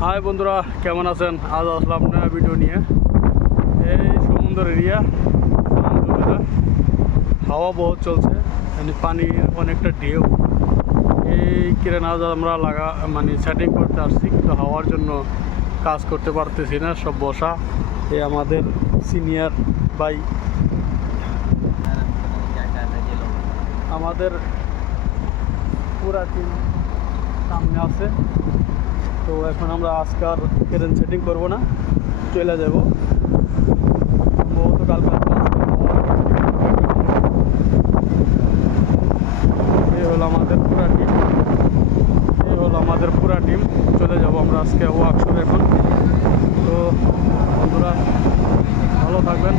High বন্ধুরা, কেমন আছেন? আজ আসলাম নয়া ভিডিও নিয়ে। এই সমুদ্র এরিয়া, হাওয়া বহুত চলছে, মানে পানির অনেকটা ঢেউ। এই কিরেন আজ আমরা সেটিং করতে আসছি, কিন্তু হাওয়ার জন্য কাজ করতে পারতেছি না, সব বসা। এই আমাদের সিনিয়র ভাই, আমাদের পুরা টিম সামনে আছে। তো এখন আমরা আজকাল ক্রেন সেটিং করব না, চলে যাব সম্ভবত কালকে। আমাদের পুরা টিম চলে যাব আমরা আজকে ওয়ার্কশপে এখন। তো বন্ধুরা, ভালো থাকবেন।